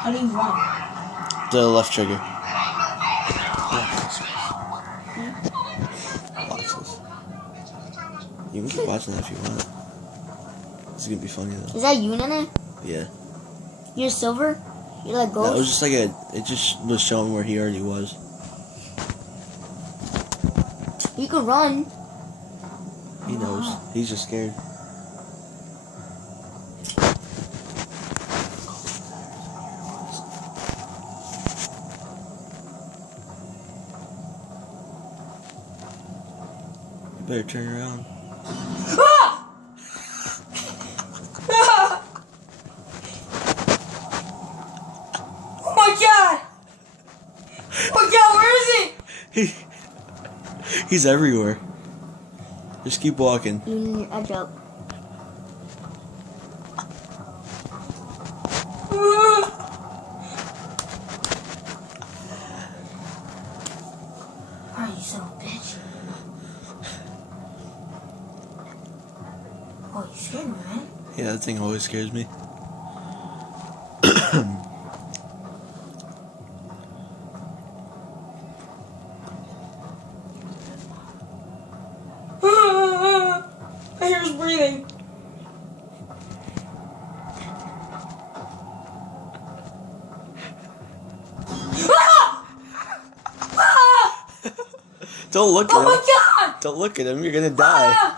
How do you run? The left trigger. Watch this. You can keep watching that if you want. It's gonna be funny though. Is that you, Nene? Yeah. You're silver? You're like gold? That was just like it just was showing where he already was. You can run. He knows. He's just scared. You better turn around. Ah! Ah! Oh my god! Oh my god, where is he? He's everywhere. Just keep walking. You need your edge up. Are you son of a bitch? Oh, you scared me, man. Yeah, that thing always scares me. I hear his breathing. Don't look at Oh him. my god! Don't look at him. You're gonna die.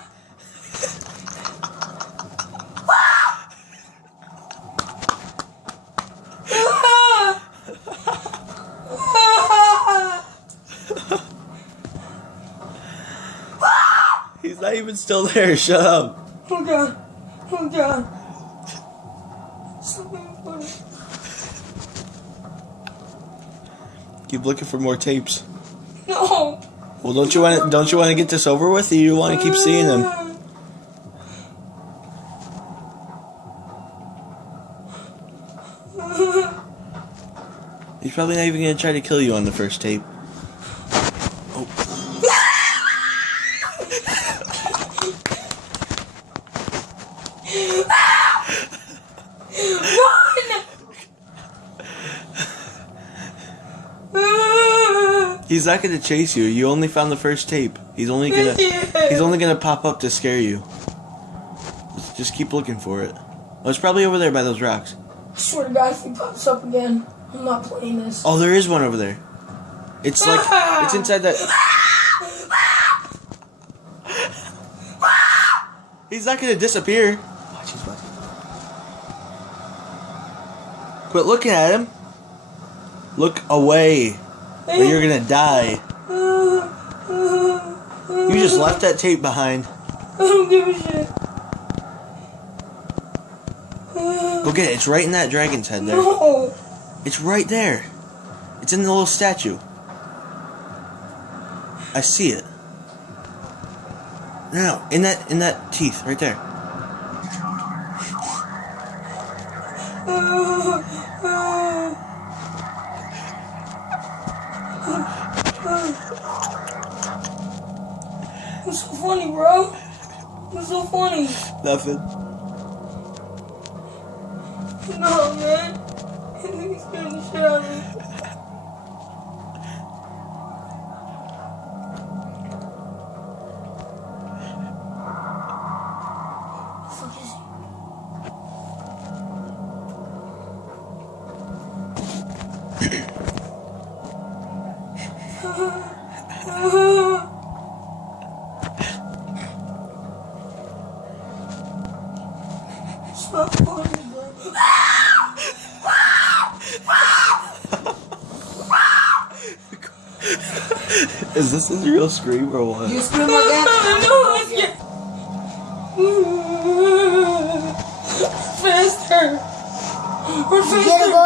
He's not even still there. Shut up. Oh god. Oh god. Something funny. Keep looking for more tapes. No. Well, don't you want to get this over with, or you want to keep seeing them? He's probably not even gonna try to kill you on the first tape. Oh. Run! He's not gonna chase you. You only found the first tape. He's only gonna pop up to scare you. Just keep looking for it. Oh, it's probably over there by those rocks. I swear to God, if he pops up again, I'm not playing this. Oh, there is one over there. It's like it's inside that. He's not gonna disappear. Watch, he's watching. Quit looking at him. Look away, or you're gonna die. You just left that tape behind. I don't give a shit. Go get it. It's right in that dragon's head there. No. It's right there. It's in the little statue. I see it. No, in that teeth right there. It's so funny, bro. It's so funny. Nothing. No, man. He's scaring the shit out of me. Where the fuck is he? It's not funny, bro. Is this his real scream or what? You scream like that? Faster! We're faster!